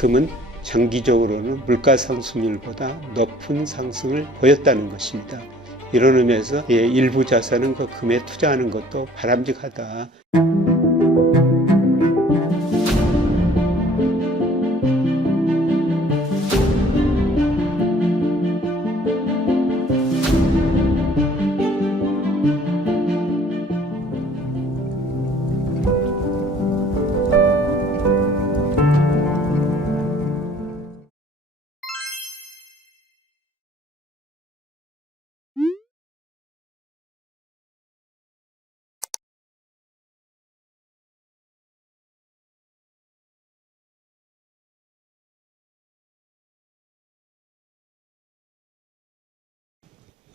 금은 장기적으로는 물가 상승률보다 높은 상승을 보였다는 것입니다. 이런 의미에서 일부 자산은 그 금에 투자하는 것도 바람직하다.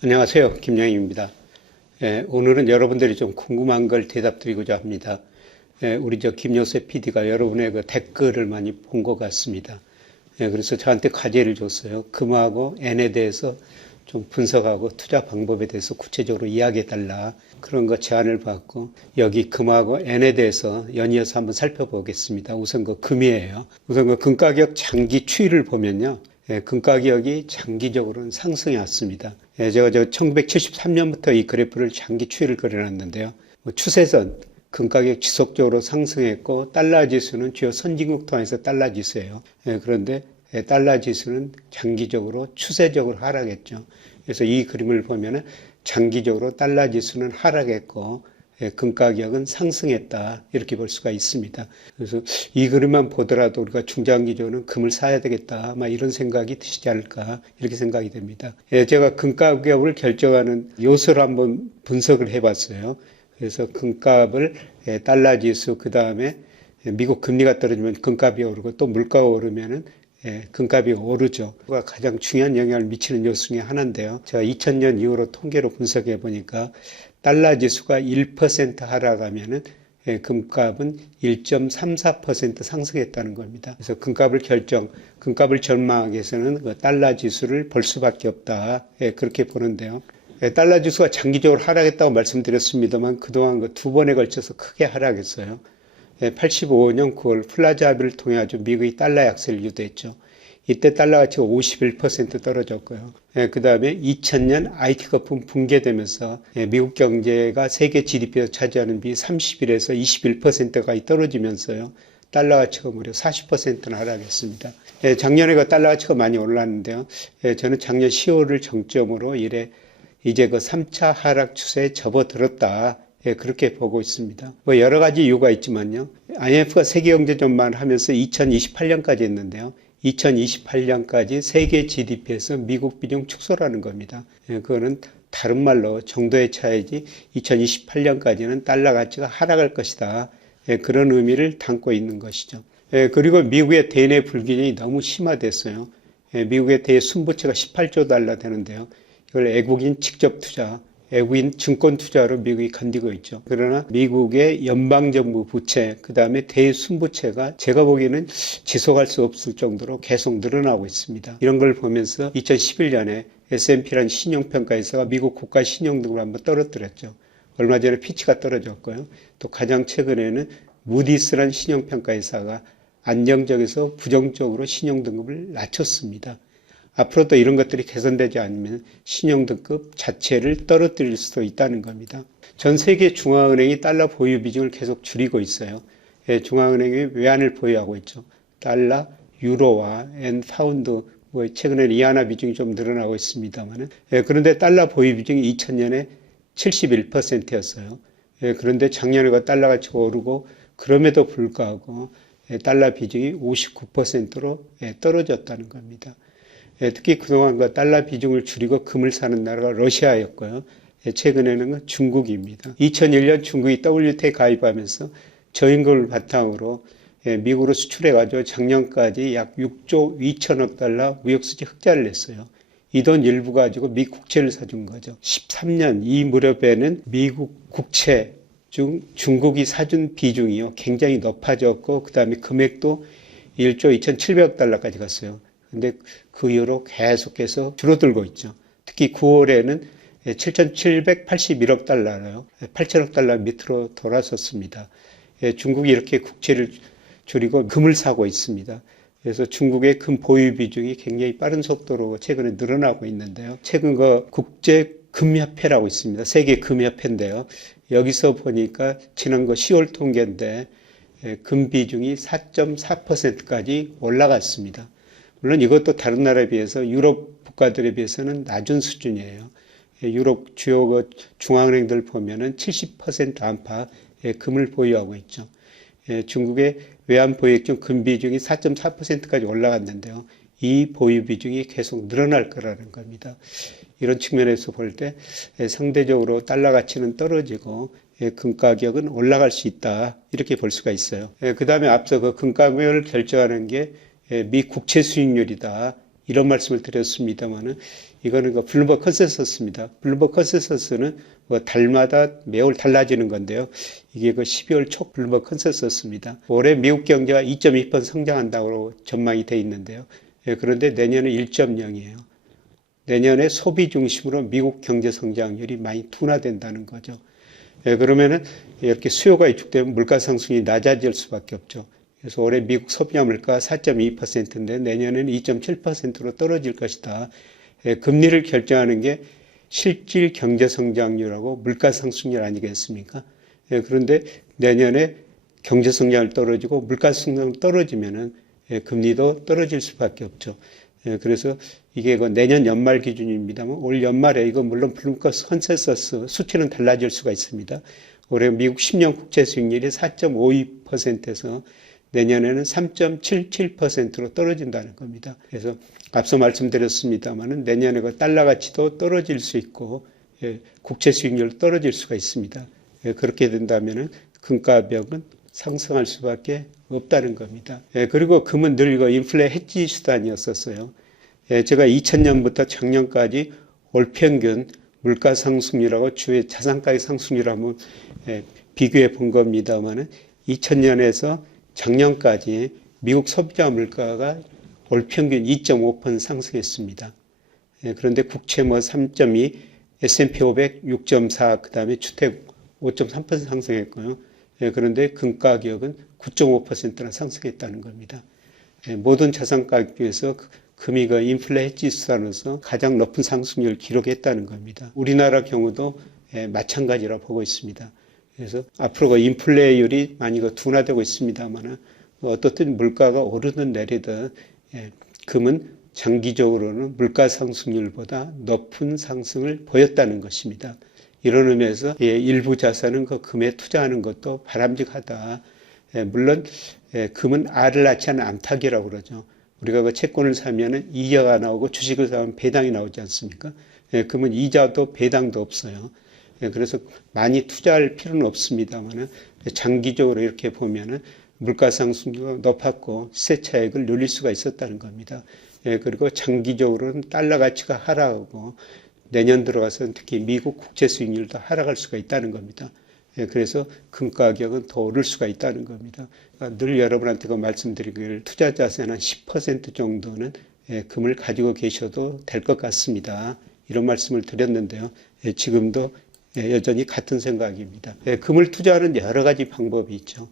안녕하세요. 김영임입니다. 오늘은 여러분들이 좀 궁금한 걸 대답드리고자 합니다. 우리 김요셉 PD가 여러분의 그 댓글을 많이 본 것 같습니다. 그래서 저한테 과제를 줬어요. 금하고 N에 대해서 좀 분석하고 투자 방법에 대해서 구체적으로 이야기해달라. 그런 거 제안을 받고 여기 금하고 N에 대해서 연이어서 한번 살펴보겠습니다. 우선 그 금이에요. 우선 그 금 가격 장기 추이를 보면요. 금 가격이 장기적으로는 상승해 왔습니다. 제가 1973년부터 이 그래프를 장기 추이를 그려놨는데요. 추세선 금 가격 지속적으로 상승했고 달러 지수는 주요 선진국 통해서 달러 지수예요. 그런데 달러 지수는 장기적으로 추세적으로 하락했죠. 그래서 이 그림을 보면은 장기적으로 달러 지수는 하락했고 금 가격은 상승했다 이렇게 볼 수가 있습니다. 그래서 이 그림만 보더라도 우리가 중장기적으로는 금을 사야 되겠다 이런 생각이 드시지 않을까 이렇게 생각이 됩니다. 제가 금 가격을 결정하는 요소를 한번 분석을 해봤어요. 그래서 금값을 달러 지수 그 다음에 미국 금리가 떨어지면 금값이 오르고 또 물가가 오르면은 금값이 오르죠. 그가 가장 중요한 영향을 미치는 요소 중에 하나인데요. 제가 2000년 이후로 통계로 분석해 보니까 달러 지수가 1% 하락하면은 금값은 1.34% 상승했다는 겁니다. 그래서 금값을 전망하기 위해서는 그 달러 지수를 볼 수밖에 없다. 그렇게 보는데요. 달러 지수가 장기적으로 하락했다고 말씀드렸습니다만 그동안 그 두 번에 걸쳐서 크게 하락했어요. 85년 9월 플라자 합의를 통해 아주 미국이 달러 약세를 유도했죠. 이때 달러 가치가 51% 떨어졌고요. 그 다음에 2000년 IT 거품 붕괴되면서 미국 경제가 세계 GDP에서 차지하는 비 31에서 21%가 떨어지면서요. 달러 가치가 무려 40%나 하락했습니다. 작년에 그 달러 가치가 많이 올랐는데요. 저는 작년 10월을 정점으로 이제 그 3차 하락 추세에 접어들었다. 그렇게 보고 있습니다. 여러 가지 이유가 있지만요. IMF가 세계 경제 전망을 하면서 2028년까지 했는데요. 2028년까지 세계 GDP에서 미국 비중 축소라는 겁니다. 그거는 다른 말로 정도의 차이지 2028년까지는 달러 가치가 하락할 것이다. 그런 의미를 담고 있는 것이죠. 그리고 미국의 대내 불균형이 너무 심화됐어요. 미국의 대순부채가 18조 달러 되는데요. 이걸 외국인 직접 투자, 외국인 증권 투자로 미국이 견디고 있죠. 그러나 미국의 연방정부 부채, 그 다음에 대순부채가 제가 보기에는 지속할 수 없을 정도로 계속 늘어나고 있습니다. 이런 걸 보면서 2011년에 S&P라는 신용평가회사가 미국 국가 신용등급을 한번 떨어뜨렸죠. 얼마 전에 피치가 떨어졌고요. 또 가장 최근에는 무디스라는 신용평가회사가 안정적에서 부정적으로 신용등급을 낮췄습니다. 앞으로도 이런 것들이 개선되지 않으면 신용등급 자체를 떨어뜨릴 수도 있다는 겁니다. 전 세계 중앙은행이 달러 보유 비중을 계속 줄이고 있어요. 중앙은행이 외환을 보유하고 있죠. 달러, 유로와 엔, 파운드, 최근에는 이하나 비중이 좀 늘어나고 있습니다만, 그런데 달러 보유 비중이 2000년에 71%였어요. 그런데 작년에 달러 가치가 오르고 그럼에도 불구하고 달러 비중이 59%로 떨어졌다는 겁니다. 특히 그동안 그 달러 비중을 줄이고 금을 사는 나라가 러시아였고요. 최근에는 중국입니다. 2001년 중국이 WTO에 가입하면서 저임금을 바탕으로 미국으로 수출해가지고 작년까지 약 6조 2천억 달러 무역수지 흑자를 냈어요. 이 돈 일부 가지고 미 국채를 사준 거죠. 13년 이 무렵에는 미국 국채 중 중국이 사준 비중이요 굉장히 높아졌고 그 다음에 금액도 1조 2,700억 달러까지 갔어요. 근데 그 이후로 계속해서 줄어들고 있죠. 특히 9월에는 7,781억 달러로요. 8천억 달러 밑으로 돌아섰습니다. 중국이 이렇게 국채를 줄이고 금을 사고 있습니다. 그래서 중국의 금 보유 비중이 굉장히 빠른 속도로 최근에 늘어나고 있는데요. 최근 국제 금협회라고 있습니다. 세계 금협회인데요. 여기서 보니까 지난 10월 통계인데 금 비중이 4.4%까지 올라갔습니다. 물론 이것도 다른 나라에 비해서 유럽 국가들에 비해서는 낮은 수준이에요. 유럽 주요 중앙은행들 보면은 70% 안팎의 금을 보유하고 있죠. 중국의 외환 보유액 중 금 비중이 4.4%까지 올라갔는데요. 이 보유 비중이 계속 늘어날 거라는 겁니다. 이런 측면에서 볼 때 상대적으로 달러 가치는 떨어지고 금 가격은 올라갈 수 있다, 이렇게 볼 수가 있어요. 그 다음에 앞서 금 가격을 결정하는 게 미 국채 수익률이다, 이런 말씀을 드렸습니다만은 이거는 블룸버그 컨센서스입니다. 블룸버그 컨센서스는 달마다 매월 달라지는 건데요. 이게 12월 초 블룸버그 컨센서스입니다. 올해 미국 경제가 2.2% 성장한다고 전망이 돼 있는데요. 그런데 내년은 1.0이에요. 내년에 소비 중심으로 미국 경제 성장률이 많이 둔화된다는 거죠. 그러면은 이렇게 수요가 위축되면 물가 상승이 낮아질 수밖에 없죠. 그래서 올해 미국 소비자 물가가 4.2%인데 내년에는 2.7%로 떨어질 것이다. 금리를 결정하는 게 실질 경제 성장률하고 물가 상승률 아니겠습니까? 그런데 내년에 경제 성장률 떨어지고 물가 성장 떨어지면은 금리도 떨어질 수밖에 없죠. 그래서 이게 내년 연말 기준입니다만 올 연말에 이거 물론 블룸버그 컨센서스 수치는 달라질 수가 있습니다. 올해 미국 10년 국채 수익률이 4.52%에서 내년에는 3.77%로 떨어진다는 겁니다. 그래서 앞서 말씀드렸습니다만 내년에 달러 가치도 떨어질 수 있고 국채 수익률도 떨어질 수가 있습니다. 그렇게 된다면 금 가격은 상승할 수밖에 없다는 겁니다. 그리고 금은 늘 인플레 해지 수단이었었어요. 제가 2000년부터 작년까지 올 평균 물가 상승률하고 주의 자산 가격 상승률 한번 비교해 본 겁니다만은 2000년에서 작년까지 미국 소비자 물가가 올 평균 2.5% 상승했습니다. 그런데 국채 3.2, S&P 500 6.4, 그 다음에 주택 5.3% 상승했고요. 그런데 금 가격은 9.5%나 상승했다는 겁니다. 모든 자산 가격 중에서 금이 인플레 해지 수단으로서 가장 높은 상승률을 기록했다는 겁니다. 우리나라 경우도 마찬가지라고 보고 있습니다. 그래서 앞으로 인플레율이 많이 둔화되고 있습니다만 어떻든 물가가 오르든 내리든 금은 장기적으로는 물가 상승률보다 높은 상승을 보였다는 것입니다. 이런 의미에서 일부 자산은 금에 투자하는 것도 바람직하다. 물론 금은 알을 낳지 않은 암탉이라고 그러죠. 우리가 채권을 사면은 이자가 나오고 주식을 사면 배당이 나오지 않습니까? 금은 이자도 배당도 없어요. 그래서 많이 투자할 필요는 없습니다만 장기적으로 이렇게 보면은 물가 상승도 높았고 시세 차익을 누릴 수가 있었다는 겁니다. 그리고 장기적으로는 달러 가치가 하락하고 내년 들어가서는 특히 미국 국채 수익률도 하락할 수가 있다는 겁니다. 그래서 금 가격은 더 오를 수가 있다는 겁니다. 늘 여러분한테 말씀드리길 투자 자산의 한 10% 정도는 금을 가지고 계셔도 될 것 같습니다. 이런 말씀을 드렸는데요. 지금도 여전히 같은 생각입니다. 금을 투자하는 여러 가지 방법이 있죠.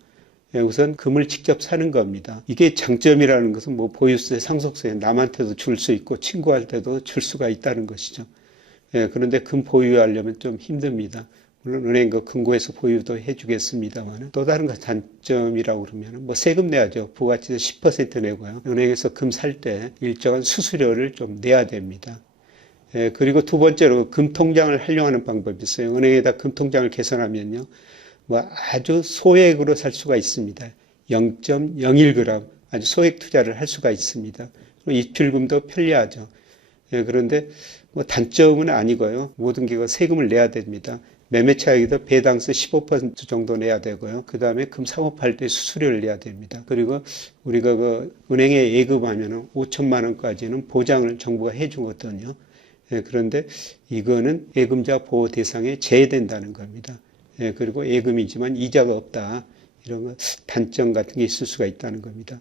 우선 금을 직접 사는 겁니다. 이게 장점이라는 것은 보유세, 상속세 남한테도 줄 수 있고 친구한테도 줄 수가 있다는 것이죠. 그런데 금 보유하려면 좀 힘듭니다. 물론 은행 금고에서 보유도 해주겠습니다만 또 다른 단점이라고 그러면 세금 내야죠. 부가치세 10% 내고요. 은행에서 금 살 때 일정한 수수료를 좀 내야 됩니다. 그리고 두 번째로 금 통장을 활용하는 방법이 있어요. 은행에다 금 통장을 개설하면요, 아주 소액으로 살 수가 있습니다. 0.01g 아주 소액 투자를 할 수가 있습니다. 입출금도 편리하죠. 그런데 단점은 아니고요. 모든 게 세금을 내야 됩니다. 매매 차익에도 배당세 15% 정도 내야 되고요. 그 다음에 금 사모팔 때 수수료를 내야 됩니다. 그리고 우리가 은행에 예금하면 5천만 원까지는 보장을 정부가 해주거든요. 그런데 이거는 예금자 보호 대상에 제외된다는 겁니다. 그리고 예금이지만 이자가 없다. 이런 단점 같은 게 있을 수가 있다는 겁니다.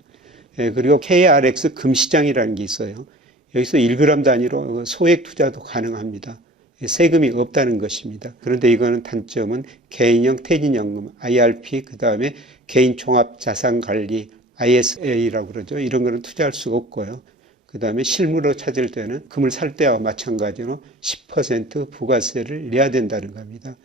그리고 KRX 금시장이라는 게 있어요. 여기서 1g 단위로 소액 투자도 가능합니다. 세금이 없다는 것입니다. 그런데 이거는 단점은 개인형 퇴직연금, IRP, 그 다음에 개인 종합자산관리, ISA라고 그러죠. 이런 거는 투자할 수가 없고요. 그 다음에 실물로 찾을 때는 금을 살 때와 마찬가지로 10% 부가세를 내야 된다는 겁니다.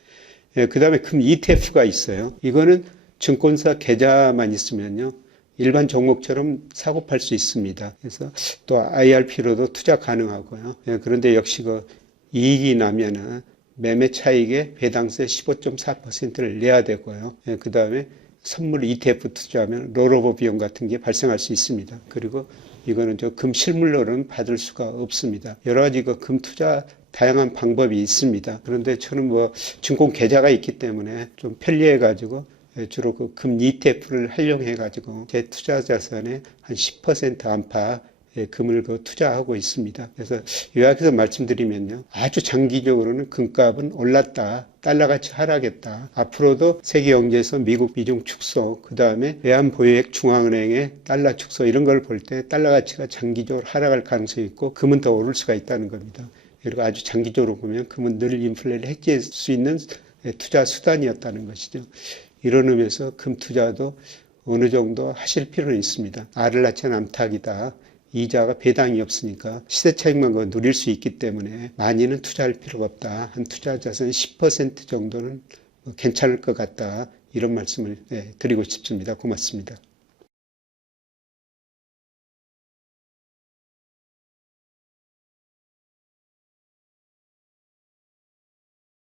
그 다음에 금 ETF가 있어요. 이거는 증권사 계좌만 있으면요. 일반 종목처럼 사고 팔 수 있습니다. 그래서 또 IRP로도 투자 가능하고요. 그런데 역시 그 이익이 나면은 매매 차익의 배당세 15.4%를 내야 되고요. 그 다음에 선물 ETF 투자하면 롤오버 비용 같은 게 발생할 수 있습니다. 그리고 이거는 저 금 실물로는 받을 수가 없습니다. 여러 가지 그 금 투자 다양한 방법이 있습니다. 그런데 저는 뭐 증권 계좌가 있기 때문에 좀 편리해 가지고 주로 그 금 ETF를 활용해 가지고 제 투자 자산의 한 10% 안팎 금을 그 투자하고 있습니다. 그래서 요약해서 말씀드리면요. 아주 장기적으로는 금값은 올랐다. 달러가치 하락했다. 앞으로도 세계 경제에서 미국 비중 축소, 그 다음에 외환보유액 중앙은행의 달러 축소 이런 걸 볼 때 달러 가치가 장기적으로 하락할 가능성이 있고 금은 더 오를 수가 있다는 겁니다. 그리고 아주 장기적으로 보면 금은 늘 인플레를 해지할 수 있는 투자 수단이었다는 것이죠. 이런 의미에서 금 투자도 어느 정도 하실 필요는 있습니다. 알을 낳지 암탉이다. 이자가 배당이 없으니까 시세 차익만 누릴 수 있기 때문에 많이는 투자할 필요가 없다. 한 투자 자산 10% 정도는 괜찮을 것 같다. 이런 말씀을 드리고 싶습니다. 고맙습니다.